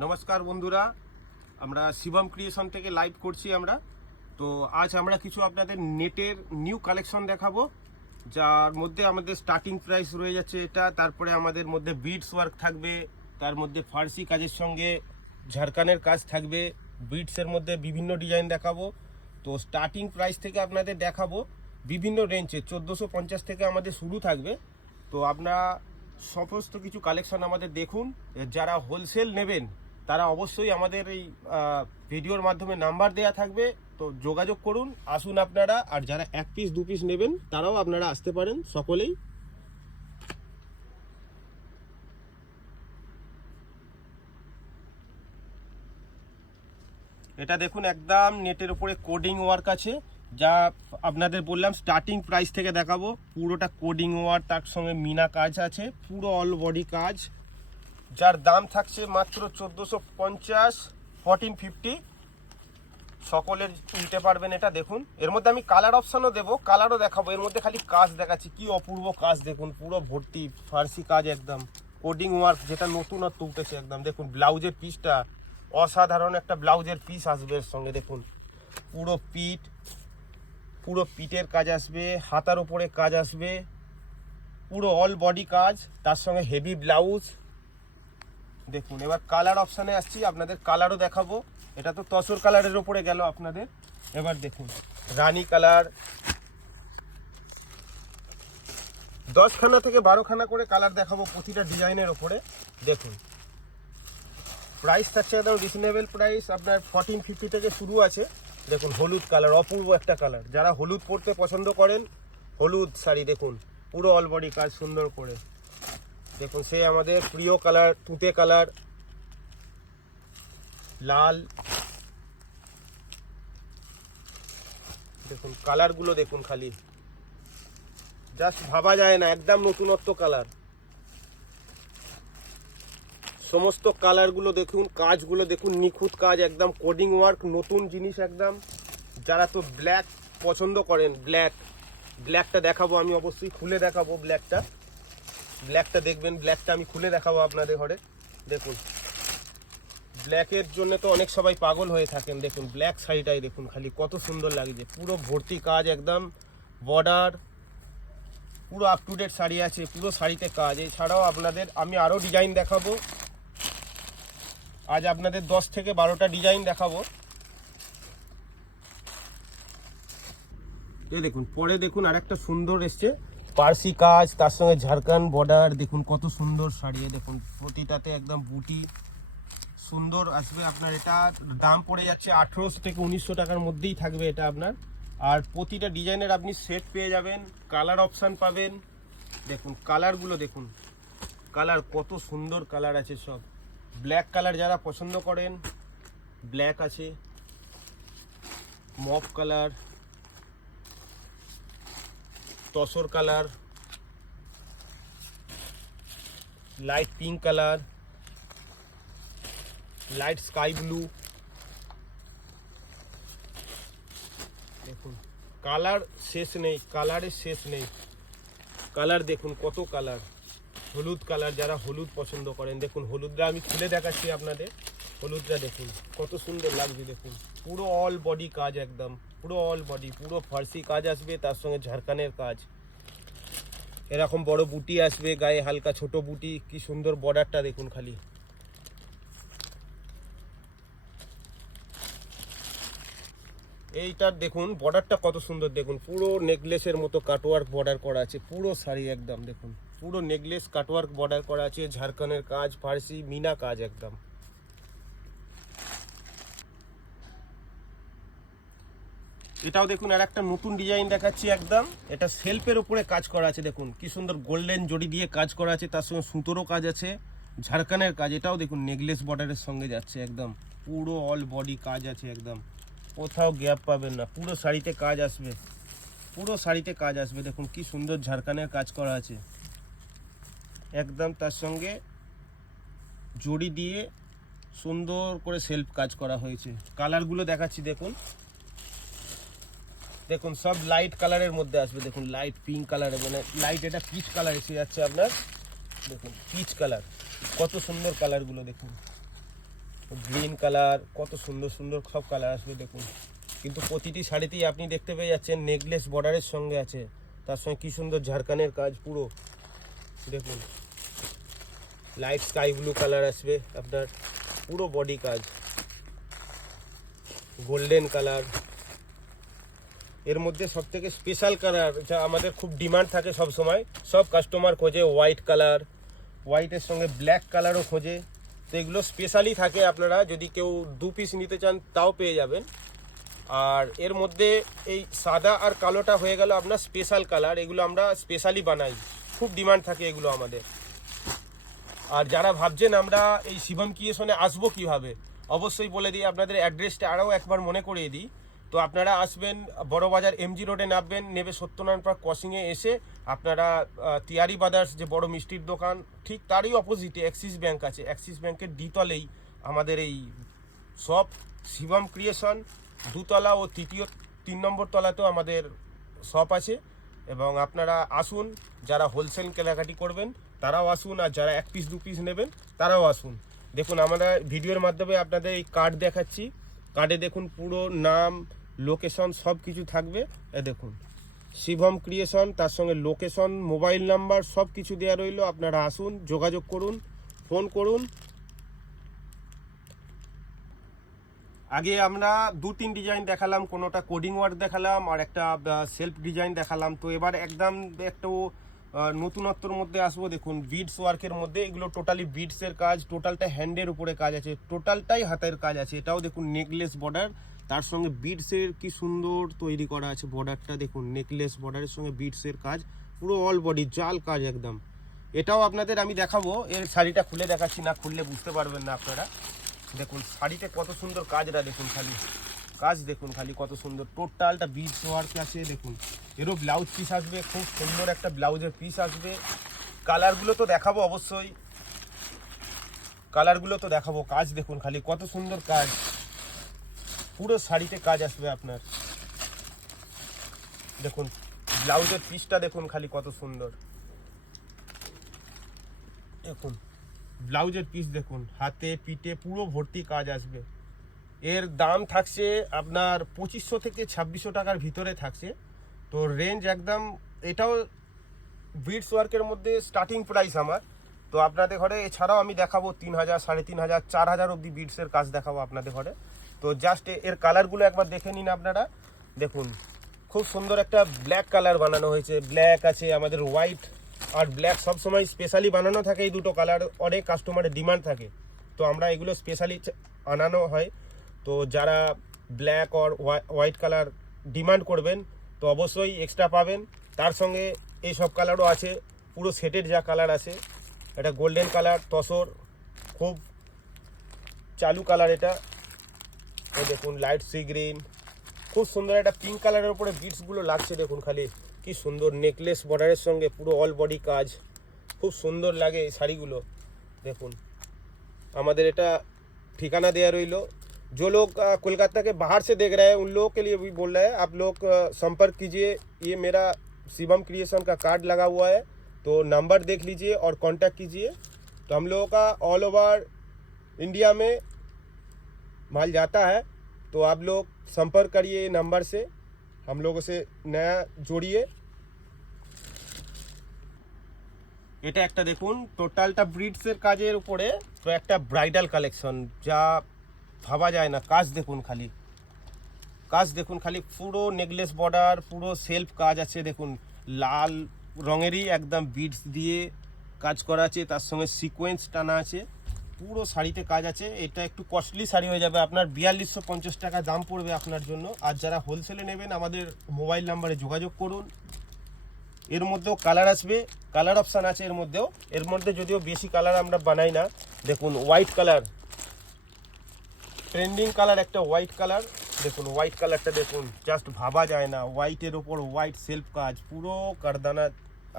নমস্কার বন্ধুরা, আমরা শিবম ক্রিয়েশন থেকে লাইভ করছি আমরা। তো আজ আমরা কিছু আপনাদের নেটের নিউ কালেকশন দেখাবো, যার মধ্যে আমাদের স্টার্টিং প্রাইস রয়ে যাচ্ছে এটা। তারপরে আমাদের মধ্যে বিডস ওয়ার্ক থাকবে, তার মধ্যে ফার্সি কাজের সঙ্গে ঝাড়খানের কাজ থাকবে, বিডসের মধ্যে বিভিন্ন ডিজাইন দেখাবো। তো স্টার্টিং প্রাইস থেকে আপনাদের দেখাবো বিভিন্ন রেঞ্জে 1450 থেকে আমাদের শুরু থাকবে। তো আপনারা সমস্ত কিছু কালেকশন আমাদের দেখুন। যারা হোলসেল নেবেন তারা অবশ্যই আমাদের এই ভিডিওর মাধ্যমে নাম্বার দেয়া থাকবে, তো যোগাযোগ করুন, আসুন আপনারা। আর যারা এক পিস দু পিস নেবেন তারাও আপনারা আসতে পারেন সকলেই। এটা দেখুন একদম নেটের উপরে কোডিং ওয়ার্ক আছে, যা আপনাদের বললাম স্টার্টিং প্রাইস থেকে দেখাবো। পুরোটা কোডিং ওয়ার্ক, তার সঙ্গে মিনা কাজ আছে, পুরো অল বডি কাজ, যার দাম থাকছে মাত্র 1450, 1450। সকলের নিতে পারবেন এটা। দেখুন এর মধ্যে আমি কালার অপশানও দেবো, কালারও দেখাবো। এর মধ্যে খালি কাজ দেখাচ্ছি, কি অপূর্ব কাজ দেখুন, পুরো ভর্তি ফার্সি কাজ, একদম কোডিং ওয়ার্ক, যেটা নতুনত্ব উঠেছে একদম। দেখুন ব্লাউজের পিসটা অসাধারণ, একটা ব্লাউজের পিস আসবে এর সঙ্গে। দেখুন পুরো পিঠের কাজ আসবে, হাতার উপরে কাজ আসবে, পুরো অল বডি কাজ, তার সঙ্গে হেভি ব্লাউজ। দেখুন এবার কালার অপশানে আসছি, আপনাদের কালারও দেখাবো। এটা তো তসর কালারের ওপরে গেল আপনাদের। এবার দেখুন রানী কালার, 10খানা থেকে 12খানা করে কালার দেখাবো প্রতিটা ডিজাইনের ওপরে। দেখুন প্রাইস থাকছে একদম রিজনেবল প্রাইস, আপনার 1450 থেকে শুরু আছে। দেখুন হলুদ কালার, অপূর্ব একটা কালার। যারা হলুদ পরতে পছন্দ করেন, হলুদ শাড়ি দেখুন, পুরো অল বডি কাজ সুন্দর করে। দেখুন সে আমাদের প্রিয় কালার, তুঁতে কালার, লাল। দেখুন কালারগুলো দেখুন, খালি জাস্ট ভাবা যায় না, একদম নতুনত্ব কালার। সমস্ত কালারগুলো দেখুন, কাজগুলো দেখুন, নিখুঁত কাজ, একদম কোডিং ওয়ার্ক, নতুন জিনিস একদম। যারা তো ব্ল্যাক পছন্দ করেন, ব্ল্যাকটা দেখাবো আমি, অবশ্যই খুলে দেখাবো ব্ল্যাকটা দেখবেন, ব্ল্যাকটা আমি খুলে দেখাবো আপনাদের ঘরে। দেখুন ব্ল্যাকের জন্য তো অনেক সবাই পাগল হয়ে থাকেন। দেখুন ব্ল্যাক শাড়িটাই দেখুন, খালি কত সুন্দর লাগছে, পুরো ভর্তি কাজ, একদম বর্ডার, পুরো আপ টু ডেট শাড়ি আছে, পুরো শাড়িতে কাজ। এছাড়াও আপনাদের আমি আরও ডিজাইন দেখাবো। আজ আপনাদের 10 থেকে 12টা ডিজাইন দেখাবো। এই দেখুন পরে দেখুন আর একটা সুন্দর এসছে পার্সি কাজ, তার সঙ্গে ঝাড়খান্ড বর্ডার। দেখুন কত সুন্দর শাড়ি, দেখুন প্রতিটাতে একদম বুটি সুন্দর আসবে আপনার। এটা দাম পড়ে যাচ্ছে 1800 থেকে 1900 টাকার মধ্যেই থাকবে এটা আপনার। আর প্রতিটা ডিজাইনের আপনি সেট পেয়ে যাবেন, কালার অপশান পাবেন। দেখুন কালারগুলো দেখুন, কালার কত সুন্দর কালার আছে সব। ব্ল্যাক কালার যারা পছন্দ করেন, ব্ল্যাক আছে, মফ colour, tussar colour, light pink colour, light sky blue. দেখুন কালার শেষ নেই, কালারের শেষ নেই। কালার দেখুন কত কালার, হলুদ কালার, যারা হলুদ পছন্দ করেন। দেখুন হলুদটা আমি খুলে দেখাচ্ছি আপনাদের। হলুদটা দেখুন কত সুন্দর লাগছে। দেখুন পুরো অল বডি কাজ, একদম পুরো অল বডি, পুরো ফার্সি কাজ আসবে, তার সঙ্গে ঝাড়খানের কাজ। এরকম বড় বুটি আসবে গায়ে, হালকা ছোট বুটি, কি সুন্দর বর্ডারটা দেখুন খালি। এইটার দেখুন বর্ডারটা কত সুন্দর, দেখুন পুরো নেকলেসের মতো কাটওয়ার্ক বর্ডার করা আছে, পুরো শাড়ি একদম। দেখুন পুরো নেকলেস কাটওয়ার্ক বর্ডার করা আছে, ঝাড়খানের কাজ, ফার্সি মিনা কাজ একদম। এটাও দেখুন আর একটা নতুন ডিজাইন দেখাচ্ছি একদম। এটা সেলফের উপরে কাজ করা আছে, দেখুন কি সুন্দর গোল্ডেন জড়ি দিয়ে কাজ করা আছে, তার সঙ্গে সুতোরও কাজ আছে, ঝাড়খানের কাজ। এটাও দেখুন নেকলেস বর্ডারের সঙ্গে যাচ্ছে, একদম পুরো অল বডি কাজ আছে, একদম কোথাও গ্যাপ পাবেন না। পুরো শাড়িতে কাজ আসবে, পুরো শাড়িতে কাজ আসবে। দেখুন কি সুন্দর ঝাড়খানের কাজ করা আছে একদম, তার সঙ্গে জড়ি দিয়ে সুন্দর করে সেলফ কাজ করা হয়েছে। কালারগুলো দেখাচ্ছি দেখুন, দেখুন সব লাইট কালারের মধ্যে আসবে। দেখুন লাইট পিঙ্ক কালারে, মানে লাইট এটা পিচ কালার এসে যাচ্ছে আপনার। দেখুন পিচ কালার, কত সুন্দর কালারগুলো দেখুন। গ্রিন কালার, কত সুন্দর সুন্দর সব কালার আসবে দেখুন। কিন্তু প্রতিটি শাড়িতেই আপনি দেখতে পেয়ে যাচ্ছেন নেকলেস বর্ডারের সঙ্গে আছে, তার সঙ্গে কি সুন্দর ঝাড়খানের কাজ পুরো দেখুন। লাইট স্কাই ব্লু কালার আসবে আপনার, পুরো বডি কাজ, গোল্ডেন কালার। এর মধ্যে সব থেকে স্পেশাল কালার যা আমাদের খুব ডিমান্ড থাকে সব সময়, সব কাস্টমার খোঁজে হোয়াইট কালার, হোয়াইটের সঙ্গে ব্ল্যাক কালারও খোঁজে। তো এগুলো স্পেশালি থাকে, আপনারা যদি কেউ 2 পিস নিতে চান তাও পেয়ে যাবেন। আর এর মধ্যে এই সাদা আর কালোটা হয়ে গেল আপনার স্পেশাল কালার, এগুলো আমরা স্পেশালি বানাই, খুব ডিমান্ড থাকে এগুলো আমাদের। আর যারা ভাবছেন আমরা এই শিবম ক্রিয়েশনে আসবো কিভাবে, অবশ্যই বলে দিই আপনাদের অ্যাড্রেসটা আরও একবার মনে করিয়ে দিই। তো আপনারা আসবেন বড়বাজার এমজি রোডে, নামবেন, নেবে সত্যনারায়ণ পার্ক ক্রসিংয়ে এসে আপনারা তিয়ারি ব্রাদার্স যে বড় মিষ্টির দোকান, ঠিক তারই অপোজিটে অ্যাক্সিস ব্যাংক আছে, অ্যাক্সিস ব্যাংকের দ্বিতলেই আমাদের এই শপ শিবম ক্রিয়েশন। 2 তলা ও 3 নম্বর তলাতেও আমাদের শপ আছে। এবং আপনারা আসুন, যারা হোলসেল কেনাকাটি করবেন তারাও আসুন, আর যারা 1 পিস 2 পিস নেবেন তারাও আসুন। দেখুন আমরা ভিডিওর মাধ্যমে আপনাদের এই কার্ড দেখাচ্ছি, কার্ডে দেখুন পুরো নাম, লোকেশন সব কিছু থাকবে। দেখুন শিবম ক্রিয়েশন, তার সঙ্গে লোকেশন, মোবাইল নাম্বার সব কিছু দেওয়া রইল। আপনারা আসুন, যোগাযোগ করুন, ফোন করুন। আগে আমরা 2-3 ডিজাইন দেখালাম, কোনোটা কোডিং ওয়ার্ক দেখালাম আর একটা সেলফ ডিজাইন দেখালাম। তো এবার একদম একটু নতুনত্বর মধ্যে আসবো। দেখুন বিডস ওয়ার্কের মধ্যে, এগুলো টোটালি বিডসের কাজ, টোটালটা হ্যান্ডের উপরে কাজ আছে, টোটালটাই হাতের কাজ আছে। এটাও দেখুন নেকলেস বর্ডার, তার সঙ্গে বিডসের কি সুন্দর তৈরি করা আছে বর্ডারটা দেখুন, নেকলেস বর্ডারের সঙ্গে বিডসের কাজ, পুরো অল বডি জাল কাজ একদম। এটাও আপনাদের আমি দেখাবো, এর শাড়িটা খুলে দেখাচ্ছি, না খুললে বুঝতে পারবেন না আপনারা। দেখুন শাড়িতে কত সুন্দর কাজটা দেখুন, খালি কাজ দেখুন খালি কত সুন্দর, টোটালটা বিডস ওয়ার্ক আছে। দেখুন এরও ব্লাউজ পিস আসবে, খুব সুন্দর একটা ব্লাউজের পিস আসবে। কালারগুলো তো দেখাবো অবশ্যই, কালারগুলো তো দেখাবো। কাজ দেখুন খালি কত সুন্দর কাজ, পুরো শাড়িতে কাজ আসবে আপনার। দেখুন ব্লাউজের পিসটা দেখুন খালি কত সুন্দর, দেখুন ব্লাউজের পিস দেখুন, হাতে পিঠে পুরো ভর্তি কাজ আসবে। এর দাম থাকছে আপনার 2500 থেকে 2600 টাকার ভিতরে থাকছে। তো রেঞ্জ একদম, এটাও বিডস ওয়ার্কের মধ্যে স্টার্টিং প্রাইস আমার। তো আপনাদের ঘরে এছাড়াও আমি দেখাবো 3000, 3500, 4000 অবধি বিডসের কাজ দেখাবো আপনাদের ঘরে। তো জাস্ট এর কালারগুলো একবার দেখে নিন আপনারা। দেখুন খুব সুন্দর একটা ব্ল্যাক কালার বানানো হয়েছে, ব্ল্যাক আছে আমাদের, হোয়াইট আর ব্ল্যাক সবসময় স্পেশালি বানানো থাকে, এই দুটো কালার অনেক কাস্টমারের ডিমান্ড থাকে। তো আমরা এগুলো স্পেশালি আনানো হয়। তো যারা ব্ল্যাক আর হোয়াইট কালার ডিমান্ড করবেন তো অবশ্যই এক্সট্রা পাবেন। তার সঙ্গে এই সব কালারও আছে, পুরো সেটের যা কালার আছে। এটা গোল্ডেন কালার, তসর, খুব চালু কালার এটা। দেখুন লাইট সি গ্রিন, খুব সুন্দর একটা পিঙ্ক কালারের উপরে বিটসগুলো লাগছে দেখুন খালি কি সুন্দর, নেকলেস বর্ডারের সঙ্গে পুরো অল বডি কাজ, খুব সুন্দর লাগে এই শাড়িগুলো। দেখুন আমাদের এটা ठिकाना दिया रही। जो लोग कोलकाता के बाहर से देख रहे हैं उन लोगों के लिए भी बोल रहे हैं, आप लोग संपर्क कीजिए। ये मेरा शिवम क्रिएशन का कार्ड लगा हुआ है, तो नंबर देख लीजिए और कांटेक्ट कीजिए। तो हम लोगों का ऑल ओवर इंडिया में माल जाता है, तो आप लोग संपर्क करिए नंबर से, हम लोगों से नया जोड़िए। এটা একটা দেখুন টোটালটা ব্রিডসের কাজের উপরে, তো একটা ব্রাইডাল কালেকশন যা ভাবা যায় না। কাজ দেখুন খালি, কাজ দেখুন খালি, পুরো নেকলেস বর্ডার, পুরো সেলফ কাজ আছে। দেখুন লাল রঙেরই একদম বিডস দিয়ে কাজ করা আছে, তার সঙ্গে সিকোয়েন্স টানা আছে, পুরো শাড়িতে কাজ আছে। এটা একটু কস্টলি শাড়ি হয়ে যাবে আপনার, 4250 টাকা দাম পড়বে আপনার জন্য। আর যারা হোলসেলে নেবেন আমাদের মোবাইল নাম্বারে যোগাযোগ করুন। এর মধ্যেও কালার আসবে, কালার অপশান আছে এর মধ্যেও। এর মধ্যে যদিও বেশি কালার আমরা বানাই না। দেখুন হোয়াইট কালার, ট্রেন্ডিং কালার একটা হোয়াইট কালার। দেখুন হোয়াইট কালারটা দেখুন, জাস্ট ভাবা যায় না। হোয়াইটের ওপর হোয়াইট সেলফ কাজ, পুরো কারদানা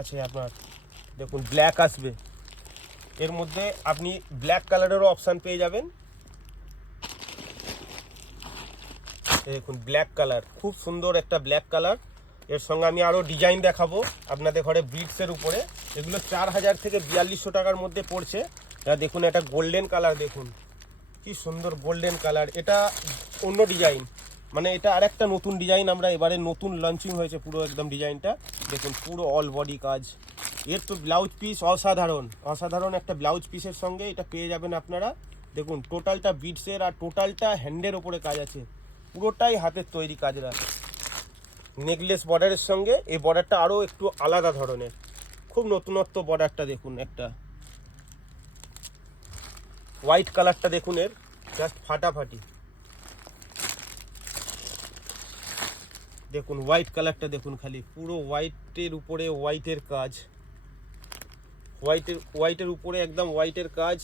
আছে আপনার। দেখুন ব্ল্যাক আসবে, এর মধ্যে আপনি ব্ল্যাক কালারেরও অপশান পেয়ে যাবেন। দেখুন ব্ল্যাক কালার, খুব সুন্দর একটা ব্ল্যাক কালার। এর সঙ্গে আমি আরও ডিজাইন দেখাবো আপনাদের ঘরে বিটসের উপরে। এগুলো 4000 থেকে 4200 টাকার মধ্যে পড়ছে। দেখুন এটা গোল্ডেন কালার, দেখুন কি সুন্দর গোল্ডেন কালার, এটা অন্য ডিজাইন, মানে এটা আরেকটা নতুন ডিজাইন, আমরা এবারে নতুন লঞ্চিং হয়েছে পুরো একদম ডিজাইনটা। দেখুন পুরো অল বডি কাজ, এর তো ব্লাউজ পিস অসাধারণ, অসাধারণ একটা ব্লাউজ পিসের সঙ্গে এটা পেয়ে যাবেন আপনারা। দেখুন টোটালটা বিটসের আর টোটালটা হ্যান্ডের ওপরে কাজ আছে, পুরোটাই হাতের তৈরি কাজরা। নেকলেস বর্ডারের সঙ্গে এই বর্ডারটা আরও একটু আলাদা ধরনের, খুব নতুনত্ব বর্ডারটা দেখুন। একটা হোয়াইট কালারটা দেখুন, এর জাস্ট ফাটাফাটি। দেখুন হোয়াইট কালারটা দেখুন, খালি পুরো হোয়াইটের উপরে হোয়াইটের কাজ, হোয়াইটের উপরে একদম হোয়াইটের কাজ,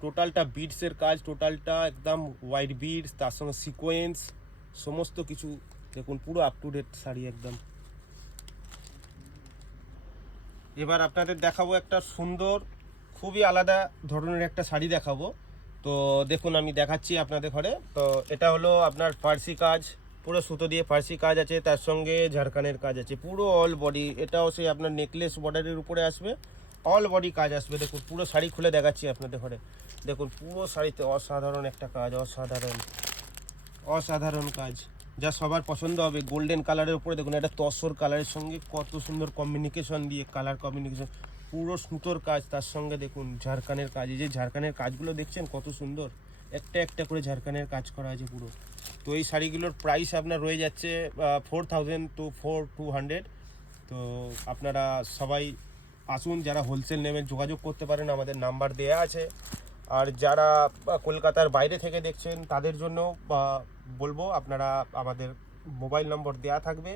টোটালটা বিডসের কাজ, টোটালটা একদম হোয়াইট বিডস, তার সঙ্গে সিকোয়েন্স সমস্ত কিছু। দেখুন পুরো আপ টু ডেট শাড়ি একদম। এবার আপনাদের দেখাবো একটা সুন্দর খুবই আলাদা ধরনের একটা শাড়ি দেখাবো। তো দেখুন আমি দেখাচ্ছি আপনাদের ঘরে। তো এটা হলো আপনার ফার্সি কাজ, পুরো সুতো দিয়ে ফার্সি কাজ আছে, তার সঙ্গে ঝাড়খানের কাজ আছে, পুরো অল বডি। এটাও সেই আপনার নেকলেস বর্ডারের উপরে আসবে, অল বডি কাজ আসবে। দেখুন পুরো শাড়ি খুলে দেখাচ্ছি আপনাদের ঘরে। দেখুন পুরো শাড়িতে অসাধারণ একটা কাজ, অসাধারণ অসাধারণ কাজ, যা সবার পছন্দ হবে। গোল্ডেন কালারের উপরে দেখুন একটা তসর কালারের সঙ্গে কত সুন্দর কম্বিনিকেশন দিয়ে, কালার কম্বিনিকেশন, পুরো সুতোর কাজ, তার সঙ্গে দেখুন ঝাড়খানের কাজ। এই যে ঝাড়খানের কাজগুলো দেখছেন কত সুন্দর, একটা একটা করে ঝাড়খানের কাজ করা আছে পুরো। তো এই শাড়িগুলোর প্রাইস আপনার রয়ে যাচ্ছে 4000 to 4200। তো আপনারা সবাই আসুন, যারা হোলসেল নেবেন যোগাযোগ করতে পারেন, আমাদের নাম্বার দেয়া আছে। আর যারা কলকাতার বাইরে থেকে দেখছেন তাদের জন্য বলবো, আপনারা আমাদের মোবাইল নম্বর দেয়া থাকবে,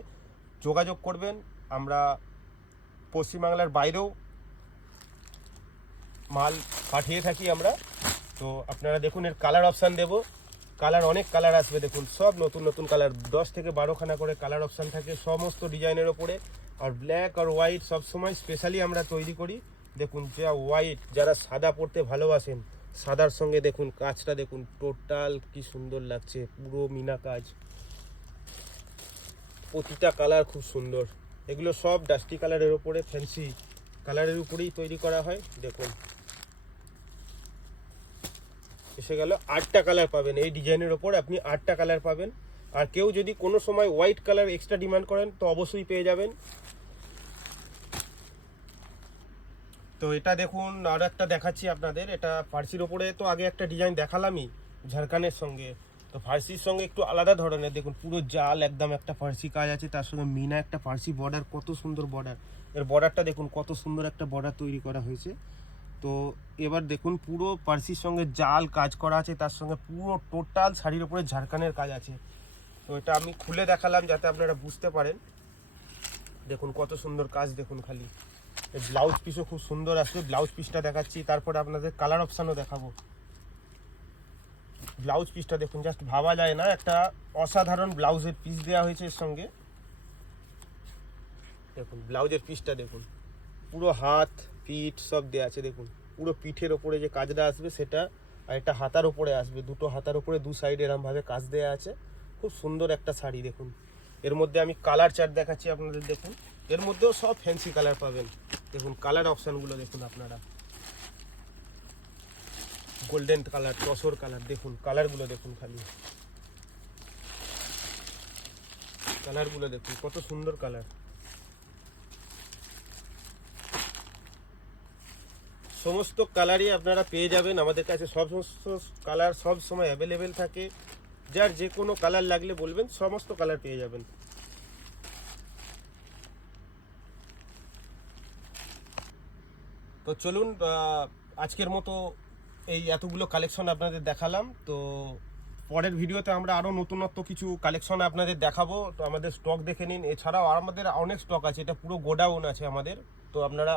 যোগাযোগ করবেন। আমরা পশ্চিমবাংলার বাইরেও মাল পাঠিয়ে থাকি আমরা। তো আপনারা দেখুন এর কালার অপশান দেবো, কালার অনেক কালার আসবে। দেখুন সব নতুন নতুন কালার, 10 থেকে 12খানা করে কালার অপশান থাকে সমস্ত ডিজাইনের ওপরে। আর ব্ল্যাক আর হোয়াইট সবসময় স্পেশালি আমরা তৈরি করি। দেখুন যা হোয়াইট, যারা সাদা পরতে ভালোবাসেন, সাদার সঙ্গে দেখুন কাজটা দেখুন, টোটাল কি সুন্দর লাগছে, পুরো মিনা কাজ, প্রতিটা কালার খুব সুন্দর। এগুলো সব ডাস্টি কালারের ওপরে, ফ্যান্সি কালারের উপরেই তৈরি করা হয়। দেখুন এসে গেল 8টা কালার পাবেন এই ডিজাইনের ওপর, আপনি 8টা কালার পাবেন। আর কেউ যদি কোনো সময় হোয়াইট কালার এক্সট্রা ডিমান্ড করেন তো অবশ্যই পেয়ে যাবেন। তো এটা দেখুন আর একটা দেখাচ্ছি আপনাদের, এটা ফার্সির ওপরে তো আগে একটা ডিজাইন দেখালামই ঝাড়খানের সঙ্গে, তো ফার্সির সঙ্গে একটু আলাদা ধরনের। দেখুন পুরো জাল একদম একটা ফার্সি কাজ আছে, তার সঙ্গে মিনা একটা ফার্সি বর্ডার, কত সুন্দর বর্ডার। এর বর্ডারটা দেখুন কত সুন্দর একটা বর্ডার তৈরি করা হয়েছে। তো এবার দেখুন পুরো ফার্সির সঙ্গে জাল কাজ করা আছে, তার সঙ্গে পুরো টোটাল শাড়ির ওপরে ঝাড়খানের কাজ আছে। তো এটা আমি খুলে দেখালাম যাতে আপনারা বুঝতে পারেন। দেখুন কত সুন্দর কাজ, দেখুন খালি। এই ব্লাউজ পিসও খুব সুন্দর আসবে, ব্লাউজ পিসটা দেখাচ্ছি, তারপরে আপনাদের কালার অপশানও দেখাবো। ব্লাউজ পিসটা দেখুন, জাস্ট ভাবা যায় না, একটা অসাধারণ ব্লাউজের পিস দেওয়া হয়েছে এর সঙ্গে। দেখুন ব্লাউজের পিসটা দেখুন, পুরো হাত পিঠ সব দেওয়া আছে। দেখুন পুরো পিঠের ওপরে যে কাজটা আসবে সেটা, আর একটা হাতার ওপরে আসবে, দুটো হাতার ওপরে দু সাইডে এরমভাবে কাজ দেওয়া আছে। খুব সুন্দর একটা শাড়ি। দেখুন এর মধ্যে আমি কালার চার্ট দেখাচ্ছি আপনাদের। দেখুন এর মধ্যেও সব ফ্যান্সি কালার পাবেন। দেখুন কালার অপশানগুলো দেখুন আপনারা, গোল্ডেন কালার, তসর কালার, দেখুন কালারগুলো দেখুন খালি, কালারগুলো দেখুন কত সুন্দর কালার। সমস্ত কালারই আপনারা পেয়ে যাবেন আমাদের কাছে, সমস্ত কালার সব সময় অ্যাভেলেবেল থাকে। যার যে কোনো কালার লাগলে বলবেন, সমস্ত কালার পেয়ে যাবেন। তো চলুন আজকের মতো এই এতগুলো কালেকশন আপনাদের দেখালাম। তো পরের ভিডিওতে আমরা আরও নতুনত্ব কিছু কালেকশন আপনাদের দেখাবো। তো আমাদের স্টক দেখে নিন, এছাড়াও আমাদের অনেক স্টক আছে, এটা পুরো গোডাউন আছে আমাদের। তো আপনারা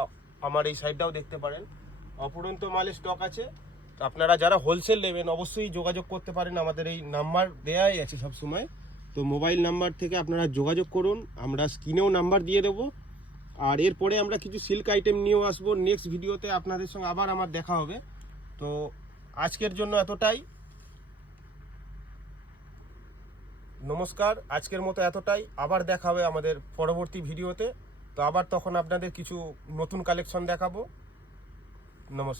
আমার এই সাইডটাও দেখতে পারেন, অপরন্ত মালের স্টক আছে। তো আপনারা যারা হোলসেল নেবেন অবশ্যই যোগাযোগ করতে পারেন, আমাদের এই নাম্বার দেওয়াই আছে সব সময়। তো মোবাইল নাম্বার থেকে আপনারা যোগাযোগ করুন, আমরা স্ক্রিনেও নাম্বার দিয়ে দেবো। আর এরপরে আমরা কিছু সিল্ক আইটেম নিয়েও আসবো নেক্সট ভিডিওতে, আপনাদের সঙ্গে আবার আমার দেখা হবে। তো আজকের জন্য এতটাই, নমস্কার। আজকের মতো এতটাই, আবার দেখা হবে আমাদের পরবর্তী ভিডিওতে। তো আবার তখন আপনাদের কিছু নতুন কালেকশন দেখাবো। নমস্কার।